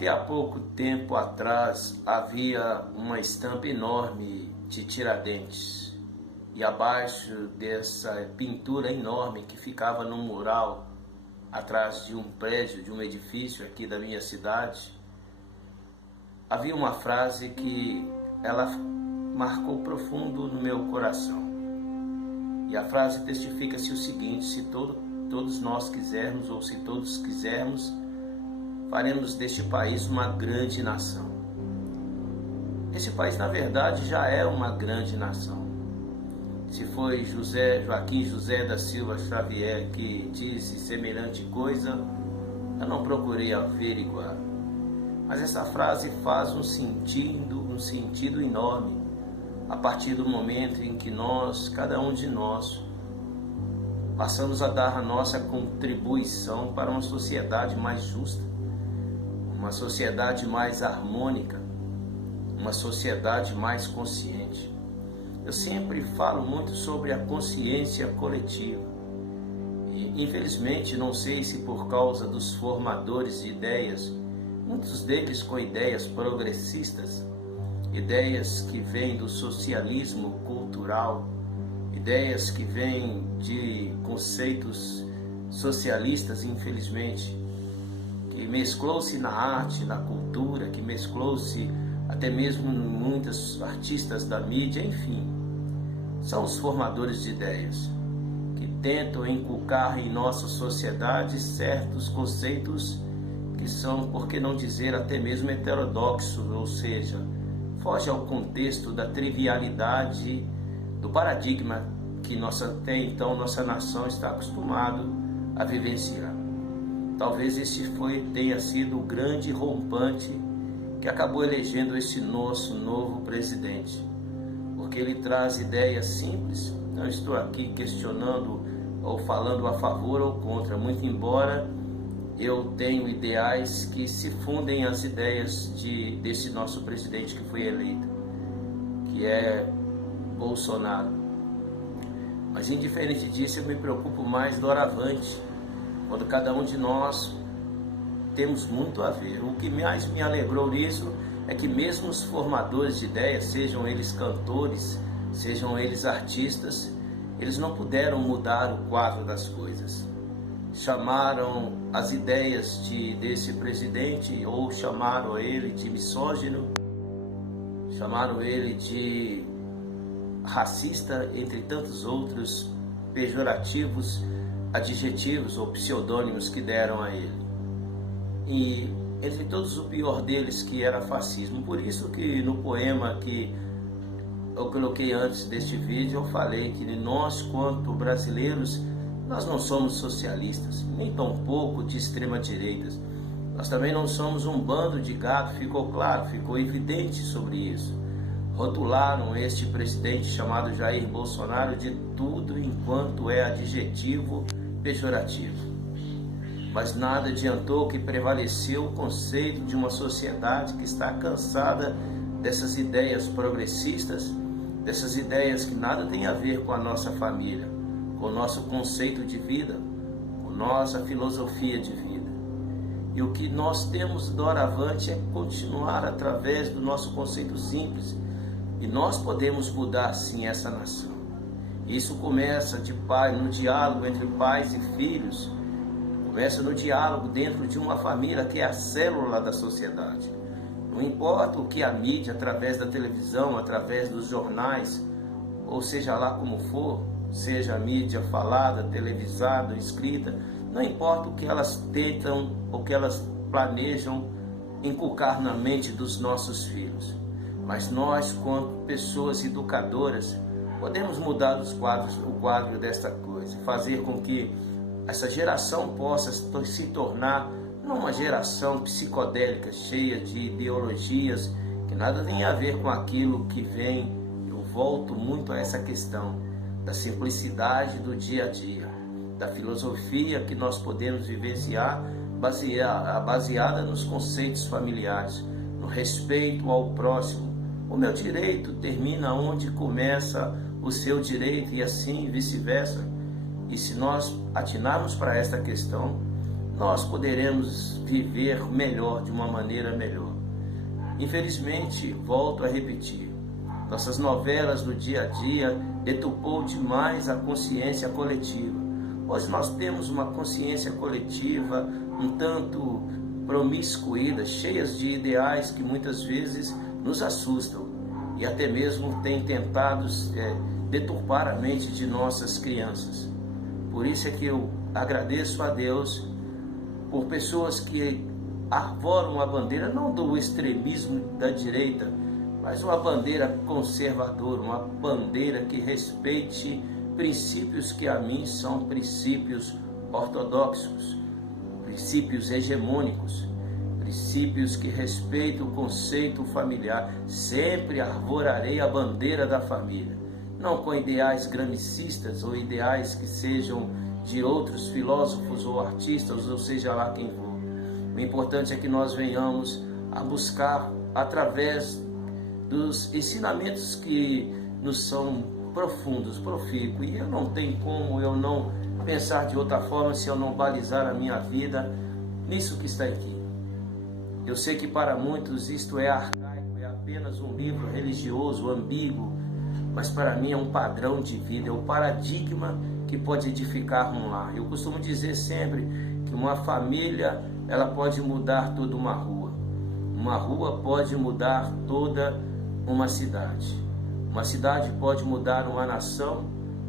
Até há pouco tempo atrás havia uma estampa enorme de Tiradentes e abaixo dessa pintura enorme que ficava no mural atrás de um prédio, de um edifício aqui da minha cidade, havia uma frase que ela marcou profundo no meu coração. E a frase testifica-se o seguinte: se todos nós quisermos, ou se todos quisermos, faremos deste país uma grande nação. Esse país, na verdade, já é uma grande nação. Se foi Joaquim José da Silva Xavier que disse semelhante coisa, eu não procurei averiguar. Mas essa frase faz um sentido enorme a partir do momento em que cada um de nós, passamos a dar a nossa contribuição para uma sociedade mais justa, uma sociedade mais harmônica, uma sociedade mais consciente. Eu sempre falo muito sobre a consciência coletiva. E, infelizmente, não sei se por causa dos formadores de ideias, muitos deles com ideias progressistas, ideias que vêm do socialismo cultural, ideias que vêm de conceitos socialistas, infelizmente, que mesclou-se na arte, na cultura, que mesclou-se até mesmo em muitos artistas da mídia, enfim. São os formadores de ideias que tentam inculcar em nossa sociedade certos conceitos que são, por que não dizer, até mesmo heterodoxos, ou seja, foge ao contexto da trivialidade do paradigma que até então nossa nação está acostumada a vivenciar. Talvez esse tenha sido o grande rompante que acabou elegendo esse nosso novo presidente, porque ele traz ideias simples. Não estou aqui questionando ou falando a favor ou contra, muito embora eu tenho ideais que se fundem às ideias desse nosso presidente que foi eleito, que é Bolsonaro. Mas indiferente disso, eu me preocupo mais doravante, quando cada um de nós temos muito a ver. O que mais me alegrou nisso é que mesmo os formadores de ideias, sejam eles cantores, sejam eles artistas, eles não puderam mudar o quadro das coisas. Chamaram as ideias desse presidente, ou chamaram ele de misógino, chamaram ele de racista, entre tantos outros pejorativos adjetivos ou pseudônimos que deram a ele. E entre todos, o pior deles que era fascismo. Por isso que no poema que eu coloquei antes deste vídeo, eu falei que nós, quanto brasileiros, nós não somos socialistas, nem tampouco de extrema direita. Nós também não somos um bando de gado, ficou claro, ficou evidente sobre isso. Rotularam este presidente chamado Jair Bolsonaro de tudo enquanto é adjetivo pejorativo. Mas nada adiantou, que prevaleceu o conceito de uma sociedade que está cansada dessas ideias progressistas, dessas ideias que nada tem a ver com a nossa família, com o nosso conceito de vida, com nossa filosofia de vida. E o que nós temos doravante é continuar através do nosso conceito simples. E nós podemos mudar sim essa nação. Isso começa no diálogo entre pais e filhos, começa no diálogo dentro de uma família que é a célula da sociedade. Não importa o que a mídia, através da televisão, através dos jornais, ou seja lá como for, seja a mídia falada, televisada, escrita, não importa o que elas tentam, o que elas planejam inculcar na mente dos nossos filhos. Mas nós, quanto pessoas educadoras, podemos mudar o quadro desta coisa, fazer com que essa geração possa se tornar não uma geração psicodélica, cheia de ideologias, que nada tem a ver com aquilo que vem. Eu volto muito a essa questão da simplicidade do dia a dia, da filosofia que nós podemos vivenciar baseada nos conceitos familiares, no respeito ao próximo. O meu direito termina onde começa o seu direito, e assim vice-versa. E se nós atinarmos para esta questão, nós poderemos viver melhor, de uma maneira melhor. Infelizmente, volto a repetir, nossas novelas do dia a dia deturpou demais a consciência coletiva. Hoje nós temos uma consciência coletiva um tanto promiscuída, cheias de ideais que muitas vezes nos assustam e até mesmo têm tentado deturpar a mente de nossas crianças. Por isso é que eu agradeço a Deus por pessoas que arvoram a bandeira não do extremismo da direita, mas uma bandeira conservadora, uma bandeira que respeite princípios que a mim são princípios ortodoxos, princípios hegemônicos, princípios que respeitam o conceito familiar. Sempre arvorarei a bandeira da família, não com ideais gramicistas ou ideais que sejam de outros filósofos ou artistas, ou seja lá quem for. O importante é que nós venhamos a buscar através dos ensinamentos que nos são profundos, profícuos, e eu não tenho como eu não pensar de outra forma se eu não balizar a minha vida nisso que está aqui. Eu sei que para muitos isto é arcaico, é apenas um livro religioso, ambíguo, mas para mim é um padrão de vida, é um paradigma que pode edificar um lar. Eu costumo dizer sempre que uma família, ela pode mudar toda uma rua pode mudar toda uma cidade pode mudar uma nação,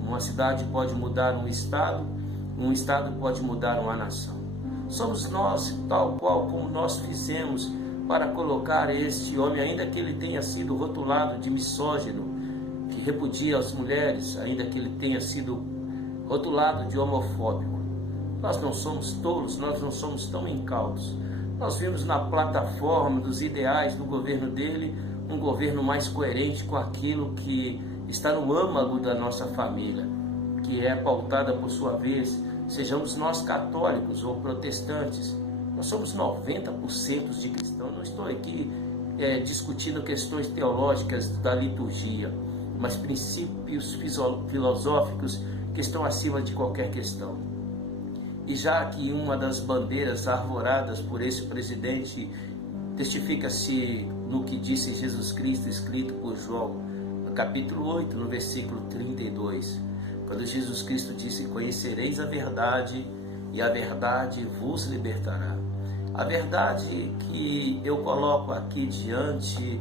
uma cidade pode mudar um estado pode mudar uma nação. Somos nós, tal qual como nós fizemos para colocar este homem, ainda que ele tenha sido rotulado de misógino, que repudia as mulheres, ainda que ele tenha sido rotulado de homofóbico. Nós não somos tolos, nós não somos tão incautos. Nós vimos na plataforma dos ideais do governo dele um governo mais coerente com aquilo que está no âmago da nossa família, que é pautada por sua vez, sejamos nós católicos ou protestantes. Nós somos 90% de cristãos. Não estou aqui discutindo questões teológicas da liturgia, mas princípios filosóficos que estão acima de qualquer questão. E já que uma das bandeiras arvoradas por esse presidente testifica-se no que disse Jesus Cristo, escrito por João, no capítulo 8, no versículo 32, quando Jesus Cristo disse: conhecereis a verdade e a verdade vos libertará. A verdade que eu coloco aqui diante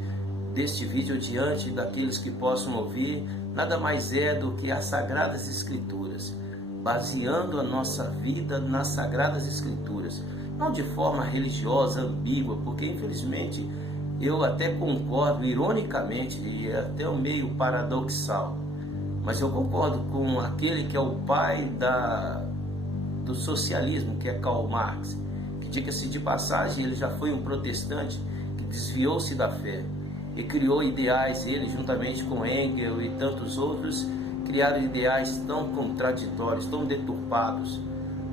deste vídeo, diante daqueles que possam ouvir, nada mais é do que as Sagradas Escrituras, baseando a nossa vida nas Sagradas Escrituras, não de forma religiosa, ambígua, porque infelizmente eu até concordo, ironicamente, e até meio paradoxal, mas eu concordo com aquele que é o pai do socialismo, que é Karl Marx, que, diga-se de passagem, ele já foi um protestante que desviou-se da fé e criou ideais, ele juntamente com Engels e tantos outros, criaram ideais tão contraditórios, tão deturpados.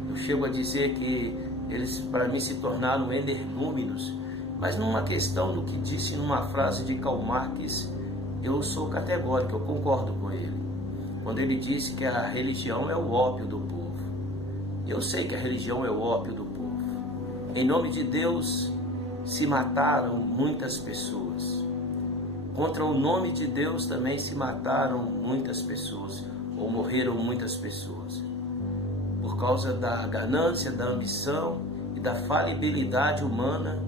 Eu chego a dizer que eles, para mim, se tornaram energúmenos. Mas numa questão do que disse numa frase de Karl Marx, eu sou categórico, eu concordo com ele. Quando ele disse que a religião é o ópio do povo. Eu sei que a religião é o ópio do povo. Em nome de Deus se mataram muitas pessoas. Contra o nome de Deus também se mataram muitas pessoas, ou morreram muitas pessoas, por causa da ganância, da ambição e da falibilidade humana,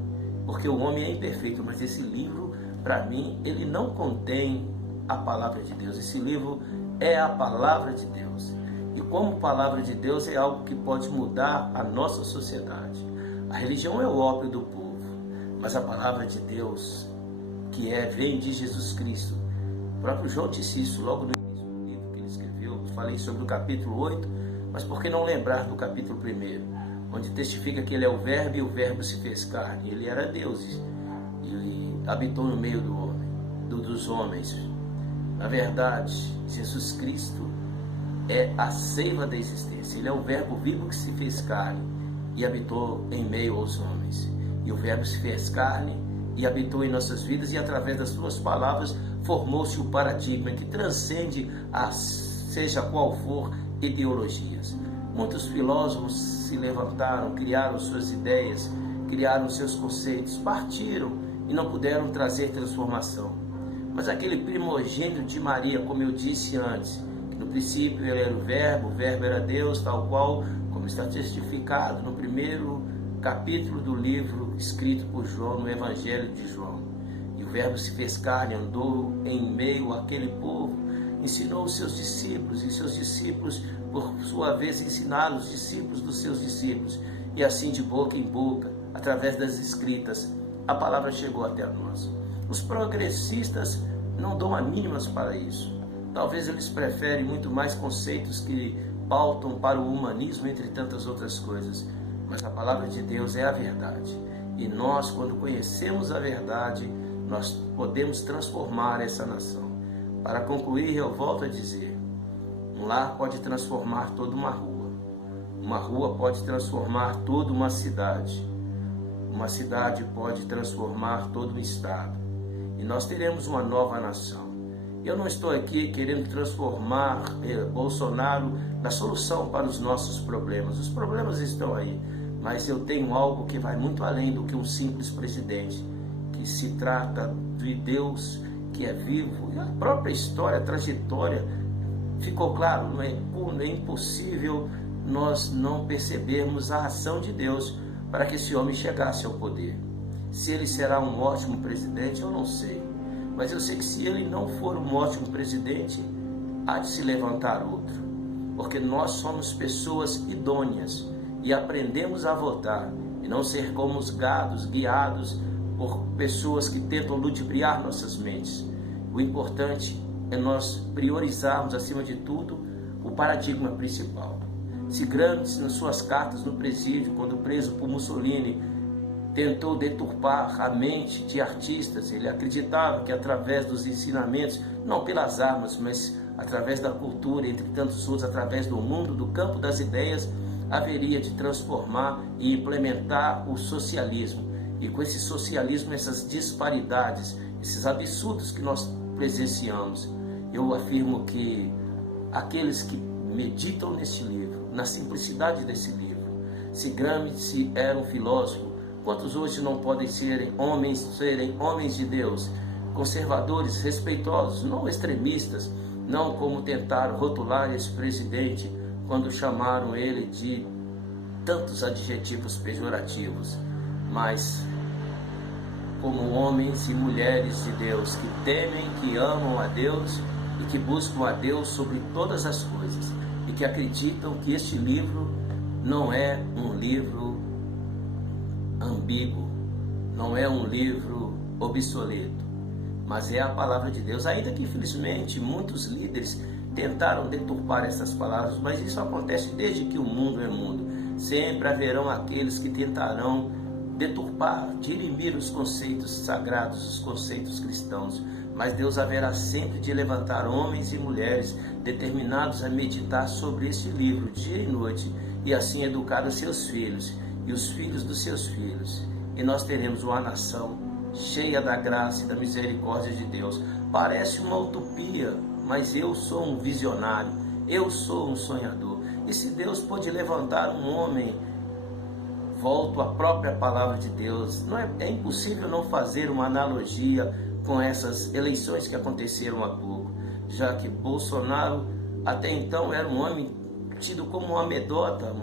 porque o homem é imperfeito. Mas esse livro, para mim, ele não contém a palavra de Deus. Esse livro é a palavra de Deus, e como palavra de Deus é algo que pode mudar a nossa sociedade. A religião é o ópio do povo, mas a palavra de Deus, que vem de Jesus Cristo. O próprio João disse isso logo no início do livro que ele escreveu. Falei sobre o capítulo 8, mas por que não lembrar do capítulo 1, onde testifica que ele é o verbo e o verbo se fez carne. Ele era Deus e habitou no meio dos homens. Na verdade, Jesus Cristo é a seiva da existência. Ele é o verbo vivo que se fez carne e habitou em meio aos homens. E o verbo se fez carne e habitou em nossas vidas, e através das suas palavras formou-se o paradigma que transcende seja qual for ideologias. Muitos filósofos se levantaram, criaram suas ideias, criaram seus conceitos, partiram e não puderam trazer transformação. Mas aquele primogênito de Maria, como eu disse antes, que no princípio ele era o Verbo era Deus, tal qual, como está testificado no primeiro capítulo do livro escrito por João, no Evangelho de João. E o Verbo se fez carne, andou em meio àquele povo, ensinou os seus discípulos, e seus discípulos, por sua vez, ensinaram os discípulos dos seus discípulos. E assim, de boca em boca, através das escritas, a palavra chegou até nós. Os progressistas não dão a mínimas para isso. Talvez eles preferem muito mais conceitos que pautam para o humanismo, entre tantas outras coisas. Mas a palavra de Deus é a verdade. E nós, quando conhecemos a verdade, nós podemos transformar essa nação. Para concluir, eu volto a dizer, um lar pode transformar toda uma rua pode transformar toda uma cidade pode transformar todo um estado, e nós teremos uma nova nação. Eu não estou aqui querendo transformar Bolsonaro na solução para os nossos problemas. Os problemas estão aí, mas eu tenho algo que vai muito além do que um simples presidente, que se trata de Deus que é vivo, e a própria história, a trajetória, ficou claro, não é impossível nós não percebermos a ação de Deus para que esse homem chegasse ao poder. Se ele será um ótimo presidente, eu não sei, mas eu sei que se ele não for um ótimo presidente, há de se levantar outro, porque nós somos pessoas idôneas e aprendemos a votar e não ser como os gados guiados por pessoas que tentam ludibriar nossas mentes. O importante é nós priorizarmos, acima de tudo, o paradigma principal. Se Gramsci, nas suas cartas no presídio, quando preso por Mussolini, tentou deturpar a mente de artistas, ele acreditava que através dos ensinamentos, não pelas armas, mas através da cultura, entre tantos outros, através do mundo, do campo das ideias, haveria de transformar e implementar o socialismo. E com esse socialismo, essas disparidades, esses absurdos que nós presenciamos, eu afirmo que aqueles que meditam nesse livro, na simplicidade desse livro, se Gramsci era um filósofo, quantos hoje não podem serem homens de Deus, conservadores, respeitosos, não extremistas, não como tentaram rotular esse presidente quando chamaram ele de tantos adjetivos pejorativos, mas como homens e mulheres de Deus que temem, que amam a Deus e que buscam a Deus sobre todas as coisas, e que acreditam que este livro não é um livro ambíguo, não é um livro obsoleto, mas é a palavra de Deus, ainda que infelizmente muitos líderes tentaram deturpar essas palavras, mas isso acontece desde que o mundo é mundo. Sempre haverão aqueles que tentarão deturpar, dirimir os conceitos sagrados, os conceitos cristãos, mas Deus haverá sempre de levantar homens e mulheres determinados a meditar sobre esse livro dia e noite, e assim educar os seus filhos e os filhos dos seus filhos, e nós teremos uma nação cheia da graça e da misericórdia de Deus. Parece uma utopia, mas eu sou um visionário, eu sou um sonhador, e se Deus pode levantar um homem, volto à própria palavra de Deus, é impossível não fazer uma analogia com essas eleições que aconteceram há pouco, já que Bolsonaro até então era um homem tido como uma amedota,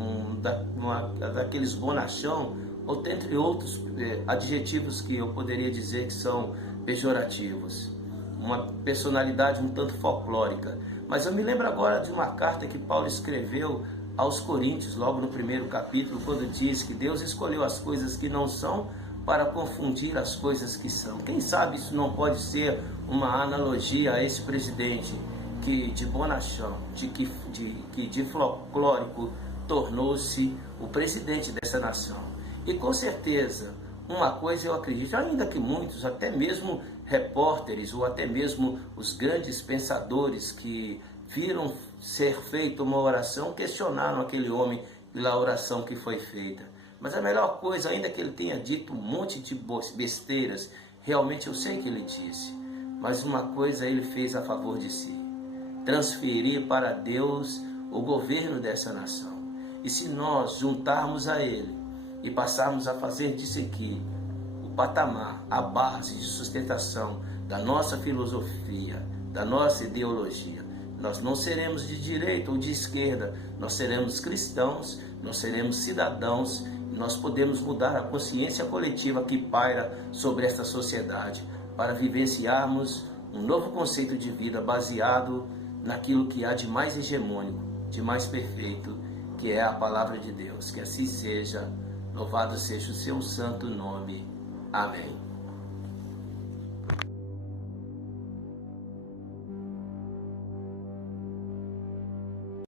daqueles bonachão, ou entre outros adjetivos que eu poderia dizer que são pejorativos, uma personalidade um tanto folclórica. Mas eu me lembro agora de uma carta que Paulo escreveu aos Coríntios, logo no primeiro capítulo, quando diz que Deus escolheu as coisas que não são para confundir as coisas que são. Quem sabe isso não pode ser uma analogia a esse presidente que de bonachão, que de folclórico tornou-se o presidente dessa nação. E com certeza, uma coisa eu acredito, ainda que muitos, até mesmo repórteres ou até mesmo os grandes pensadores que viram ser feita uma oração, questionaram aquele homem pela oração que foi feita. Mas a melhor coisa, ainda que ele tenha dito um monte de besteiras, realmente eu sei que ele disse, mas uma coisa ele fez a favor de si: transferir para Deus o governo dessa nação. E se nós juntarmos a ele e passarmos a fazer disso aqui o patamar, a base de sustentação da nossa filosofia, da nossa ideologia, nós não seremos de direita ou de esquerda, nós seremos cristãos, nós seremos cidadãos, e nós podemos mudar a consciência coletiva que paira sobre esta sociedade para vivenciarmos um novo conceito de vida baseado naquilo que há de mais hegemônico, de mais perfeito, que é a palavra de Deus. Que assim seja, louvado seja o seu santo nome. Amém.